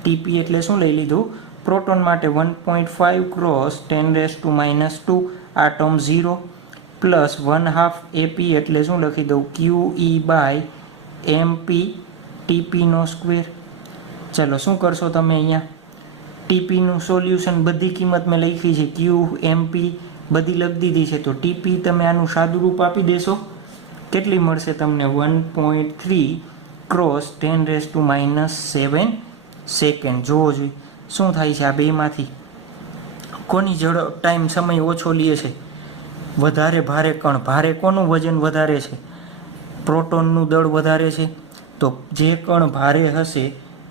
TP એટલે શું લઈ લીધું? પ્રોટોન માટે. 1.5 ક્રોસ 10⁻², આ ટર્મ 0, પ્લસ 1/2 AP એટલે શું લખી દઉં? QE/MP TP નો સ્ક્વેર. ચલો શું કરશો તમે અહીંયા? TP નું સોલ્યુશન બધી કિંમત મેં લખી છે, Q MP બધી લખી દીધી છે. તો TP તમે આનું સાદુરૂપ આપી દેશો. કેટલી મળશે તમને? 1.3 ક્રોસ 10⁻⁷ સેકન્ડ. જોવો જોઈએ શું થાય છે આ બેમાંથી. કોની ઝડપ ટાઈમ સમય ઓછો લે છે? વધારે ભારે કણ. ભારે કોનું વજન વધારે છે? પ્રોટોનનું દળ વધારે છે. તો જે કણ ભારે હશે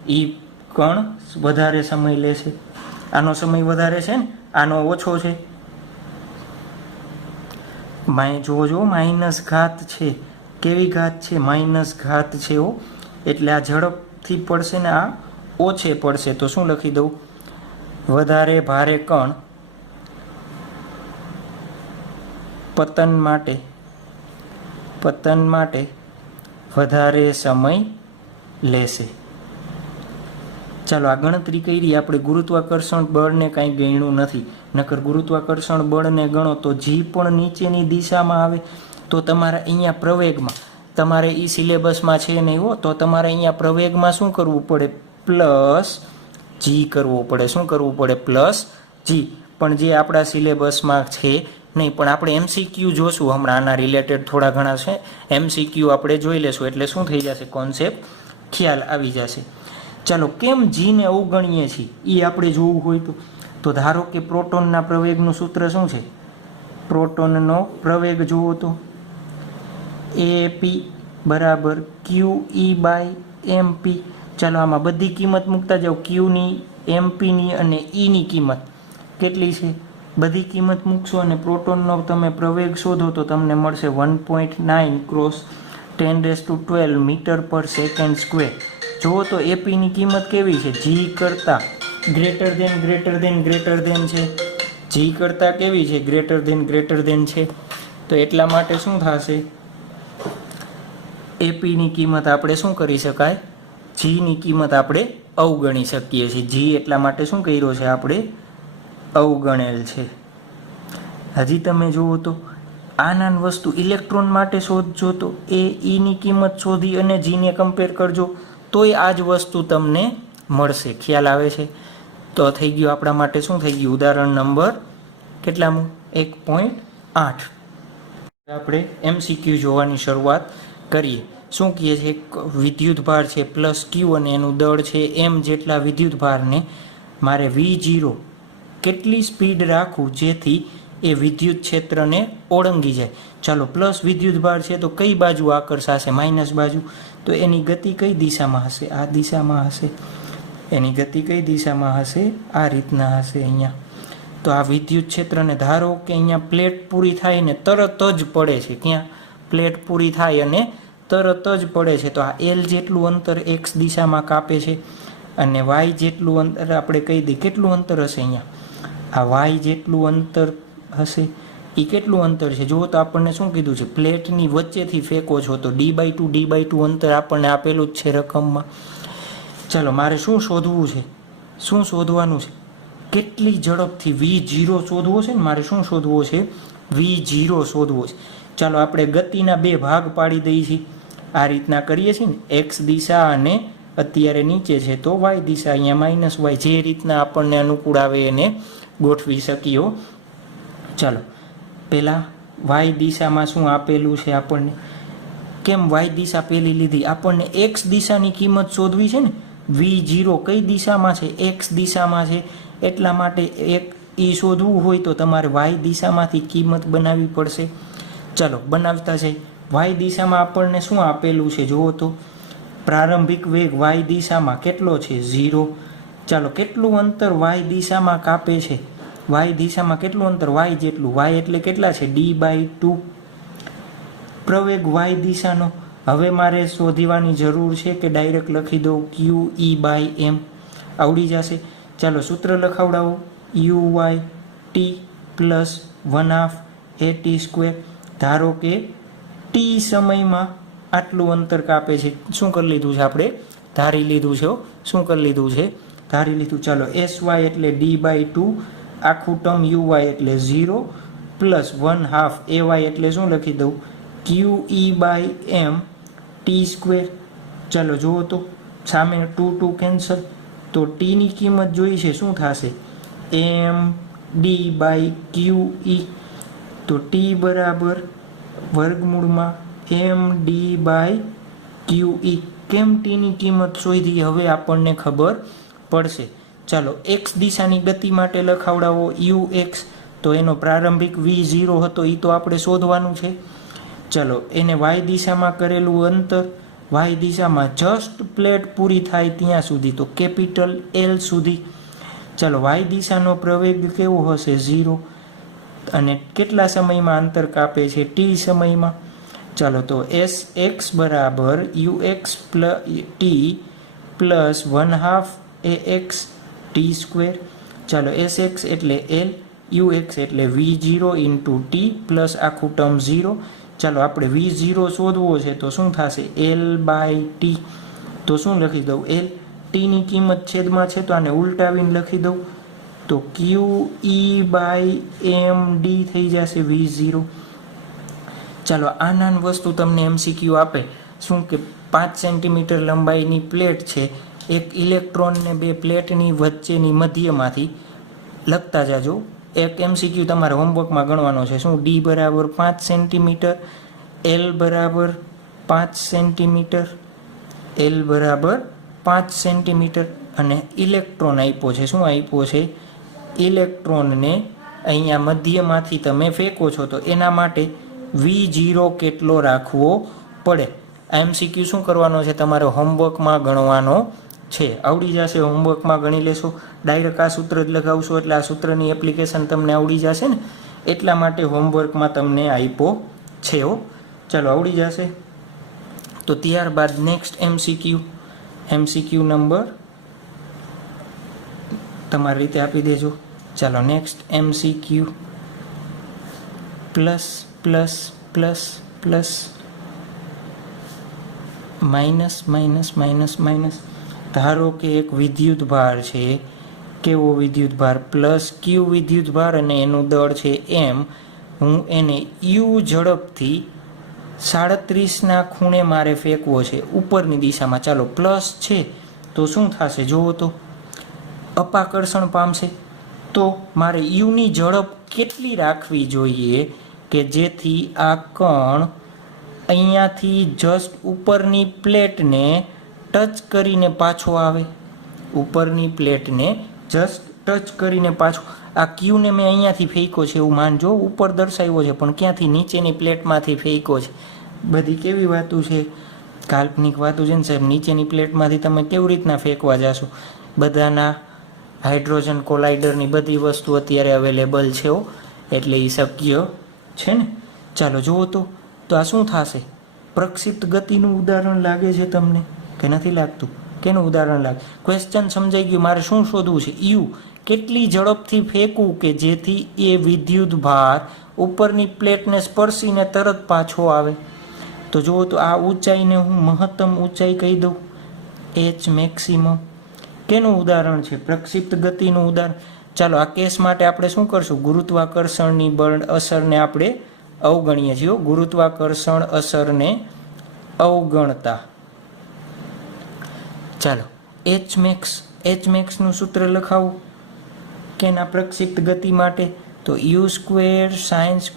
એ કણ વધારે સમય લેશે. આનો સમય વધારે છે ને, આનો ઓછો છે. જોવો માઇનસ ઘાત છે. કેવી ઘાત છે? માઇનસ ઘાત છે. એટલે આ ઝડપથી પડશે ને આ ઓછે પડશે. તો શું લખી દઉં? વધારે ભારે કણ પતન માટે વધારે સમય લેશે. ચાલો આ ગણતરી કરી આપણે. ગુરુત્વાકર્ષણ બળને કાંઈ ગણ્યું નથી, નકર ગુરુત્વાકર્ષણ બળને ગણો તો G પણ નીચેની દિશામાં આવે. તો તમારે અહીંયા પ્રવેગમાં, તમારે એ સિલેબસમાં છે નહીં હો, તો તમારે અહીંયા પ્રવેગમાં શું કરવું પડે? પ્લસ G કરવું પડે. શું કરવું પડે? Plus G. પણ જે આપણા સિલેબસમાં છે નહીં. પણ આપણે MCQ જોશું હમણાં, આના રિલેટેડ થોડા ઘણા છે MCQ આપણે જોઈ લેશું એટલે શું થઈ જશે? કોન્સેપ્ટ ખ્યાલ આવી જશે. ચાલો કેમ જીને અવગણીએ છીએ એ આપણે જોવું હોય તો ધારો કે પ્રોટોનના પ્રવેગનું સૂત્ર શું છે? પ્રોટોનનો પ્રવેગ જુઓ તો એપી બરાબર QE બાય MP. ચાલો આમાં બધી કિંમત મૂકતા જાઓ, ક્યુની, એમપીની અને ઈની કિંમત કેટલી છે બધી કિંમત મૂકશો અને પ્રોટોનનો તમે પ્રવેગ શોધો તો તમને મળશે 1.9 ક્રોસ 10⁻12 મીટર પર સેકન્ડ સ્ક્વેર. જુઓ તો એપીની કિંમત કેવી છે, જી કરતાં ગ્રેટર દેન છે, જી કરતાં કેવી છે, ગ્રેટર દેન છે. તો એટલા માટે શું થશે, એપીની કિંમત આપણે શું કરી શકાય, જીની કિંમત આપણે અવગણી શકીએ છીએ. જી એટલા માટે શું કર્યો છે, આપણે અવગણેલ છે. હજી તમે જુઓ તો આનાન વસ્તુ ઇલેક્ટ્રોન માટે શોધજો તો એ ઈની કિંમત શોધી અને જીને કમ્પેર કરજો તોય આ જ વસ્તુ તમને મળશે. ખ્યાલ આવે છે? તો થઈ ગયું આપણા માટે શું થઈ ગયું, ઉદાહરણ નંબર કેટલામું, 1.8. આપણે MCQ જોવાની શરૂઆત કરીએ. શું કહે છે, વિદ્યુતભાર છે પ્લસ ક્યુ અને એનું દળ છે એમ જેટલા વિદ્યુતભારને મારે V0 કેટલી સ્પીડ રાખવું જેથી એ વિદ્યુત ક્ષેત્રને ઓળંગી જાય. ચાલો પ્લસ વિદ્યુતભાર છે તો કઈ બાજુ આકર્ષાશે, માઇનસ બાજુ. તો એની ગતિ કઈ દિશામાં હશે, આ દિશામાં હશે. એની ગતિ કઈ દિશામાં હશે, આ રીતના હશે અહીંયા. તો આ વિદ્યુત ક્ષેત્રને ધારો કે અહીંયા પ્લેટ પૂરી થાય ને તરત જ પડે છે, ક્યાં, પ્લેટ પૂરી થાય અને તરત જ પડે છે. તો આ L જેટલું અંતર X દિશામાં કાપે છે અને Y જેટલું અંતર આપણે કહી દઈએ કેટલું અંતર હશે અહીંયા, આ Y જેટલું અંતર હશે. એ કેટલું અંતર છે જુઓ તો આપણને શું કીધું છે, પ્લેટની વચ્ચેથી ફેંકો છો તો d/2 અંતર આપણને આપેલું જ છે રકમમાં. ચાલો મારે શું શોધવું છે, શું શોધવાનું છે, કેટલી ઝડપથી V0 શોધવો છે ને, મારે શું શોધવો છે, V0 શોધવો છે. ચાલો આપણે ગતિના બે ભાગ પાડી દઈએ છીએ, આ રીતના કરીએ છીએ ને, X દિશા અને અત્યારે નીચે છે તો Y દિશા, અહીંયા -y, જે રીતના આપણને અનુકૂળ આવે એને ગોઠવી શકીએ. ચાલો પહેલાં Y દિશામાં શું આપેલું છે આપણને, કેમ Y દિશા પહેલી લીધી, આપણને X દિશાની કિંમત શોધવી છે ને, V0 કઈ દિશામાં છે, X દિશામાં છે. એટલા માટે એક એ શોધવું હોય તો તમારે Y દિશામાંથી કિંમત બનાવવી પડશે. ચાલો બનાવતા જઈએ. Y દિશામાં આપણને શું આપેલું છે જુઓ તો, પ્રારંભિક વેગ Y દિશામાં કેટલો છે, 0. ચાલો કેટલું અંતર Y દિશામાં કાપે છે, Y દિશામાં કેટલું અંતર, Y જેટલું, Y એટલે કેટલા છે, d/2. પ્રવેગ Y દિશાનો હવે મારે શોધવાની જરૂર છે કે ડાયરેક્ટ લખી દઉં QE/m, આવડી જશે. ચાલો સૂત્ર લખાવડાવો, UY t પ્લસ 1/2 AT². ધારો કે t સમયમાં આટલું અંતર કાપે છે, શું કરી લીધું છે આપણે, ધારી લીધું છે, શું કરી લીધું છે, ધારી લીધું. ચાલો SY એટલે d/2, આખું ટર્મ UY એટલે 0 પ્લસ 1/2 AY એટલે શું લખી દઉં, QE/m t². ચાલો જુઓ તો સામે 2 કેન્સલ, તો t ની કિંમત જોઈ છે શું થશે, md/QE. તો t બરાબર વર્ગમૂળમાં md/QE. કેમ t ની કિંમત શોધી હવે આપણને ખબર પડશે. ચાલો x દિશાની ગતિ માટે લખાવડાવો ux, તો એનો પ્રારંભિક V0 હતો એ તો આપણે શોધવાનું છે. ચાલો એને y દિશામાં કરેલું અંતર, y દિશામાં જસ્ટ પ્લેટ પૂરી થાય ત્યાં સુધી, તો કેપિટલ L સુધી. ચાલો y દિશાનો પ્રવેગ કેવો હશે, 0. અને કેટલા સમયમાં અંતર કાપે છે, t સમયમાં. ચાલો તો Sx બરાબર ux t plus 1/2 AX t². ચાલો Sx એટલે L, ux એટલે V0 ઇન્ટુ t પ્લસ આખું ટર્મ 0. ચાલો આપણે V0 શોધવો છે તો શું થશે, L/t. તો શું લખી દઉં, L. t ની કિંમત છેદમાં છે તો આને ઉલટાવીને લખી દઉં તો QE/md થઈ જશે V0. ચાલો આ નાની વસ્તુ તમને MCQ આપે શું કે 5 સેન્ટીમીટર લંબાઈની પ્લેટ છે, એક ઇલેક્ટ્રોનને બે પ્લેટની વચ્ચેની મધ્યમાંથી લખતા જાજો. એક MCQ તમારે હોમવર્કમાં ગણવાનો છે, શું d બરાબર 5 સેન્ટીમીટર, L બરાબર 5 સેન્ટીમીટર, L બરાબર 5 સેન્ટીમીટર અને ઇલેક્ટ્રોન આપ્યો છે, શું આપ્યો છે, ઇલેક્ટ્રોનને અહીંયા મધ્યમાંથી તમે ફેંકો છો તો એના માટે V0 કેટલો રાખવો પડે. આ MCQ શું કરવાનો છે, તમારે હોમવર્કમાં ગણવાનો છે. આવડી જશે, હોમવર્કમાં ગણી લેશો. ડાયરેક્ટ આ સૂત્ર જ લગાવશો એટલે આ સૂત્રની એપ્લિકેશન તમને આવડી જશે ને, એટલા માટે હોમવર્કમાં તમને આપ્યો છે. ચાલો આવડી જશે. તો ત્યારબાદ નેક્સ્ટ MCQ નંબર તમારી રીતે આપી દેજો. ચાલો next MCQ plus plus plus plus minus minus minus minus. ધારો કે એક વિદ્યુત ભાર છે, કેવો વિદ્યુત ભાર, પ્લસ Q વિદ્યુત ભાર અને એનું દળ છે M. હું એને U ઝડપથી 37ના ખૂણે મારે ફેંકવો છે ઉપરની દિશામાં. ચાલો પ્લસ છે તો શું થશે જુઓ તો, અપાકર્ષણ પામશે. તો મારે યુની ઝડપ કેટલી રાખવી જોઈએ કે જેથી આ કણ અહીંયાથી જસ્ટ ઉપરની પ્લેટને ટચ કરીને પાછો આવે. ઉપરની પ્લેટને જસ્ટ ટચ કરીને પાછો. આ ક્યુને મેં અહીંયાથી ફેંક્યો છે એવું માનજો, ઉપર દર્શાવ્યો છે પણ ક્યાંથી, નીચેની પ્લેટમાંથી ફેંક્યો છે. બધી કેવી વાતું છે, કાલ્પનિક વાતું છે ને સાહેબ. નીચેની પ્લેટમાંથી તમે કેવી રીતના ફેંકવા જશો? બધાના હાઇડ્રોજન કોલાઇડરની બધી વસ્તુ અત્યારે અવેલેબલ છે, એટલે એ શક્ય છે ને. ચાલો જુઓ તો આ શું થશે? પ્રક્ષિપ્ત ગતિનું ઉદાહરણ લાગે છે તમને કે નથી લાગતું? કેનું ઉદાહરણ લાગે? ક્વેશ્ચન સમજાઈ ગયું. મારે શું શોધવું છે? યુ કેટલી ઝડપથી ફેંકવું કે જેથી એ વિદ્યુત ભાર ઉપરની પ્લેટને સ્પર્શીને તરત પાછો આવે. તો જુઓ તો આ ઊંચાઈને હું મહત્તમ ઊંચાઈ કહી દઉં, H મેક્સિમમ. કેનું ઉદાહરણ છે? પ્રક્ષિપ્ત ગતિનું ઉદાહરણ. ચાલો આ કેસ માટે આપણે શું કરશું? ગુરુત્વાકર્ષણની બળ અસરને આપણે અવગણીએ છીએ. ગુરુત્વાકર્ષણ અસરને અવગણતા. ચાલો H મેક્સનું સૂત્ર લખાવું કેના પ્રક્ષિપ્ત ગતિ માટે? તો U² sin²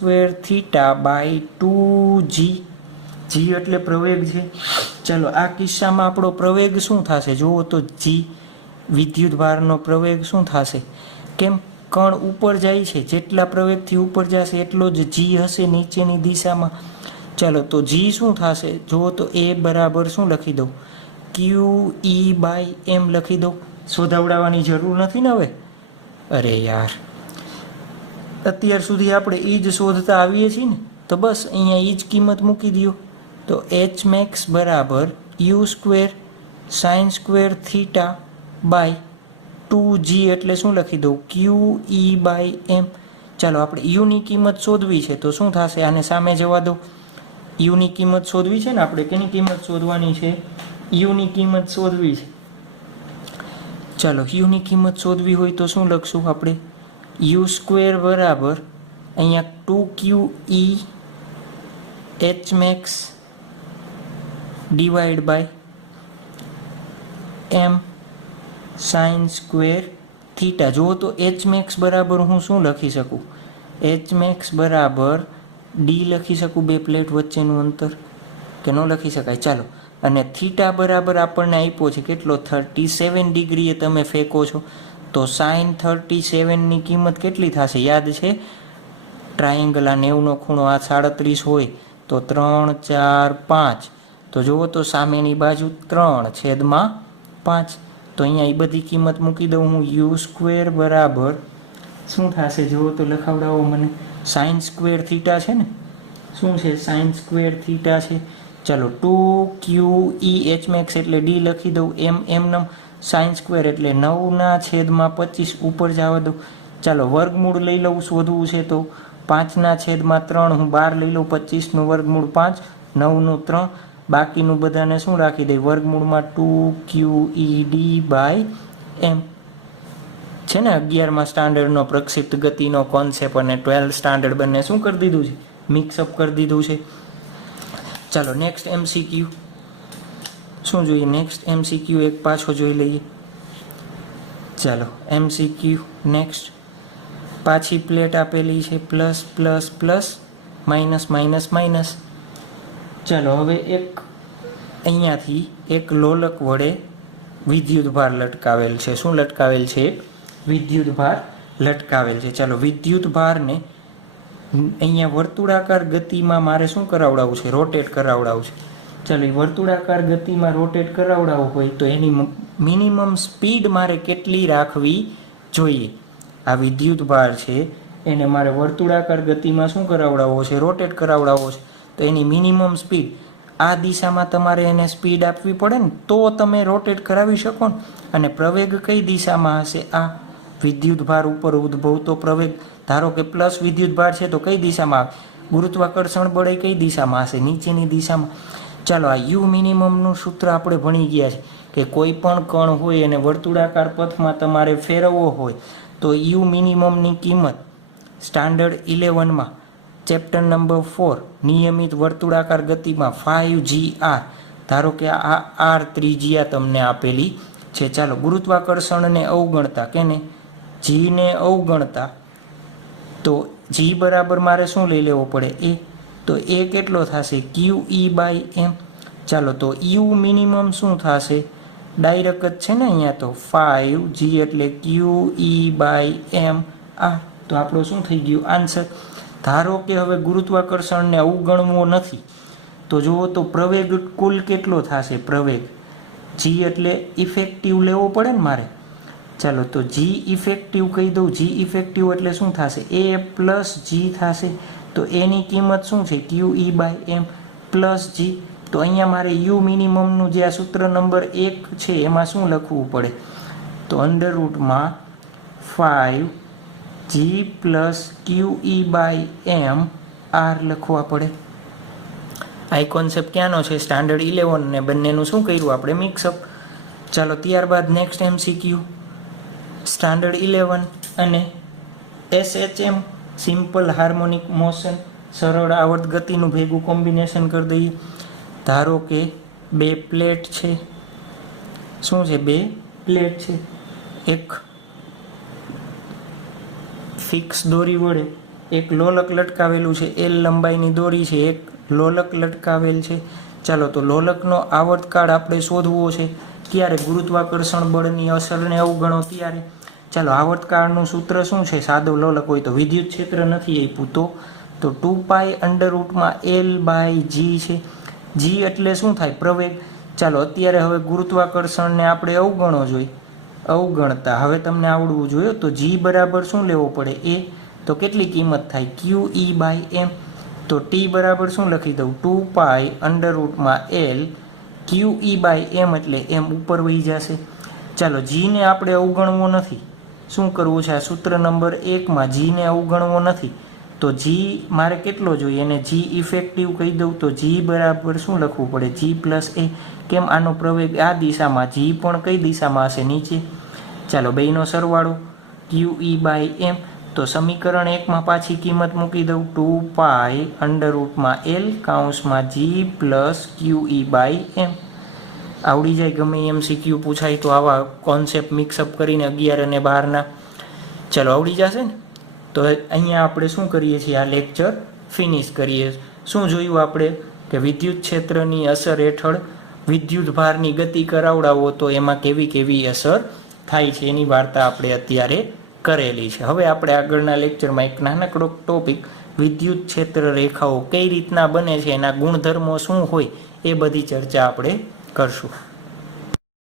θ/2g. g એટલે પ્રવેગ છે. ચાલો આ કિસ્સામાં આપણો પ્રવેગ શું થશે જુઓ તો, g વિદ્યુત ભારનો પ્રવેગ શું થશે? કેમ? કણ ઉપર જાય છે, જેટલા પ્રવેગથી ઉપર જશે એટલો જ g હશે નીચેની દિશામાં. ચાલો તો g શું થશે જુઓ તો, a બરાબર શું લખી દઉં? QE/m લખી દઉં. શોધાવડાવવાની જરૂર નથી ને હવે? અરે યાર, અત્યાર સુધી આપણે એ જ શોધતા આવીએ છીએ ને, તો બસ અહીંયા એ જ કિંમત મૂકી દો. તો H મેક્સ બરાબર U² sin² θ/2g એટલે શું લખી દઉં? QE/m. ચાલો આપણે યુની કિંમત શોધવી છે તો શું થશે? આને સામે જવા દો. યુની કિંમત શોધવી છે ને આપણે. કેની કિંમત શોધવાની છે? યુની કિંમત શોધવી છે. ચાલો યુની કિંમત શોધવી હોય તો શું લખશું આપણે? U² બરાબર અહીંયા 2QE H max / m sin² θ. જુઓ તો H મેક્સ બરાબર હું શું લખી શકું? H મેક્સ બરાબર D લખી શકું, બે પ્લેટ વચ્ચેનું અંતર, કે ન લખી શકાય? ચાલો, અને થીટા બરાબર આપણને આપ્યો છે કેટલો? 37 ડિગ્રીએ તમે ફેંકો છો તો sin 37ની કિંમત કેટલી થશે? યાદ છે? ટ્રાયેંગલ આ 90નો ખૂણો આ 37 હોય તો 3, 4, 5. તો જુઓ તો સામેની બાજુ 3/5. તો અહીંયા એ બધી કિંમત મૂકી દઉં હું. U² બરાબર શું થશે જુઓ તો, લખાવડાવો મને. sin² θ છે ને? શું છે? sin² θ છે. ચાલો 2QE H મેક્સ એટલે D લખી દઉં. એમ sin² એટલે 9/25 ઉપર જવા દઉં. ચાલો વર્ગમૂળ લઈ લઉં, શોધવું છે તો 5/3 હું 12 લઈ લઉં. 25નું વર્ગમૂળ 5, 9નું 3, બાકીનું બધાને શું રાખી દઈ? વર્ગમૂળમાં 2QED/m છે ને. 11મા સ્ટાન્ડર્ડનો પ્રક્ષિપ્ત ગતિનો કોન્સેપ્ટ અને 12th સ્ટાન્ડર્ડ બંને શું કરી દીધું છે? મિક્સઅપ કરી દીધું છે. ચાલો નેક્સ્ટ MCQ શું જોઈએ? નેક્સ્ટ MCQ એક પાછો જોઈ લઈએ. ચાલો MCQ નેક્સ્ટ. પાછી પ્લેટ આપેલી છે, plus plus plus minus minus minus. ચાલો હવે એક અહીંયાથી એક લોલક વડે વિદ્યુત ભાર લટકાવેલ છે. શું લટકાવેલ છે? વિદ્યુત ભાર લટકાવેલ છે. ચાલો વિદ્યુત ભારને અહીંયા વર્તુળાકાર ગતિમાં મારે શું કરાવડાવવું છે? રોટેટ કરાવડાવવું છે. ચાલો એ વર્તુળાકાર ગતિમાં રોટેટ કરાવડાવવું હોય તો એની મિનિમમ સ્પીડ મારે કેટલી રાખવી જોઈએ? આ વિદ્યુત ભાર છે એને મારે વર્તુળાકાર ગતિમાં શું કરાવડાવવો છે? રોટેટ કરાવડાવવો છે. તો એની મિનિમમ સ્પીડ આ દિશામાં તમારે એને સ્પીડ આપવી પડે ને તો તમે રોટેટ કરાવી શકો ને. અને પ્રવેગ કઈ દિશામાં હશે? આ વિદ્યુત ભાર ઉપર ઉદ્ભવતો પ્રવેગ, ધારો કે પ્લસ વિદ્યુત ભાર છે તો કઈ દિશામાં આવે? ગુરુત્વાકર્ષણ બળ એ કઈ દિશામાં હશે? નીચેની દિશામાં. ચાલો આ યુ મિનિમમનું સૂત્ર આપણે ભણી ગયા છે કે કોઈ પણ કણ હોય અને વર્તુળાકાર પથમાં તમારે ફેરવવો હોય તો યુ મિનિમમની કિંમત સ્ટાન્ડર્ડ 11માં ચેપ્ટર નંબર 4 નિયમિત વર્તુળાકાર ગતિમાં 5gr, ધારો કે આ આર ત્રિજ્યા તમને આપેલી છે. ચાલો ગુરુત્વાકર્ષણને અવગણતા કેને જીને અવગણતા તો જી બરાબર મારે શું લઈ લેવો પડે? એ. તો એ કેટલો થશે? QE/m. ચાલો તો યુ મિનિમમ શું થશે? ડાયરેક્ટ જ છે ને અહીંયા તો 5g એટલે QE/m r. તો આપણો શું થઈ ગયું આન્સર? ધારો કે હવે ગુરુત્વાકર્ષણને અવગણવો નથી તો જુઓ તો પ્રવેગ કુલ કેટલો થશે? પ્રવેગ g એટલે ઇફેક્ટિવ લેવો પડે ને મારે. ચાલો તો g ઇફેક્ટિવ કહી દઉં. g ઇફેક્ટિવ એટલે શું થશે? a પ્લસ g થશે. તો એની કિંમત શું છે? QE/m plus g. તો અહીંયા મારે યુ મિનિમમનું જે આ સૂત્ર નંબર 1 છે એમાં શું લખવું પડે? તો અંડરરૂટમાં 5g પ્લસ QE/m r લખવા પડે. આ કોન્સેપ્ટ ક્યાંનો છે? સ્ટાન્ડર્ડ 11 ને બંનેનું શું કર્યું આપણે? મિક્સઅપ. ચાલો ત્યારબાદ નેક્સ્ટ MCQ સ્ટાન્ડર્ડ 11 અને SHM સિમ્પલ હાર્મોનિક મોશન, સરળ આવર્ત ગતિનું ભેગું કોમ્બિનેશન કરી દઈએ. ધારો કે બે પ્લેટ છે. શું છે? બે પ્લેટ છે. એક ફિક્સ દોરી વડે એક લોલક લટકાવેલું છે. L લંબાઈની દોરી છે, એક લોલક લટકાવેલ છે. ચાલો તો લોલકનો આવર્તકાળ આપણે શોધવો છે. ત્યારે ગુરુત્વાકર્ષણ બળની અસરને અવગણો ત્યારે. ચાલો આવર્તકાળનું સૂત્ર શું છે? સાદો લોલક હોય તો વિદ્યુત ક્ષેત્ર નથી આપ્યું તો 2π અંડરરૂટમાં L/g છે. g એટલે શું થાય? પ્રવેગ. ચાલો અત્યારે હવે ગુરુત્વાકર્ષણને આપણે અવગણો જોઈએ. અવગણતા હવે તમને આવડવું જોઈએ. તો g બરાબર શું લેવો પડે? એ. તો કેટલી કિંમત થાય? QE/m. તો t બરાબર શું લખી દઉં? 2π અંડરરૂટમાં L QE/m એટલે m ઉપર વહી જશે. ચાલો g ને આપણે અવગણવો નથી. શું કરવું છે? આ સૂત્ર નંબર 1માં g ને અવગણવો નથી તો g મારે કેટલો જોઈએ? એને g ઇફેક્ટિવ કહી દઉં. તો g બરાબર શું લખવું પડે? g plus a. કેમ? આનો પ્રવેગ આ દિશામાં, g પણ કઈ દિશામાં હશે? નીચે. ચાલો બેયનો સરવાળો QE/m. તો સમીકરણ 1માં પાછી કિંમત મૂકી દઉં. 2π અંડરરૂટમાં L કૌંસમાં g પ્લસ QE/m. આવડી જાય ગમે MCQ પૂછાય તો આવા કોન્સેપ્ટ મિક્સઅપ કરીને 11 અને 12ના. ચાલો આવડી જશે ને. તો અહીંયા આપણે શું કરીએ છીએ? આ લેક્ચર ફિનિશ કરીએ. શું જોયું આપણે? કે વિદ્યુત ક્ષેત્રની અસર હેઠળ વિદ્યુત ભારની ગતિ કરાવડાવો તો એમાં કેવી કેવી અસર થાય છે એની વાર્તા આપણે અત્યારે કરેલી છે. હવે આપણે આગળના લેક્ચરમાં એક નાનકડો ટોપિક વિદ્યુત ક્ષેત્ર રેખાઓ કઈ રીતના બને છે, એના ગુણધર્મો શું હોય એ બધી ચર્ચા આપણે કરશું.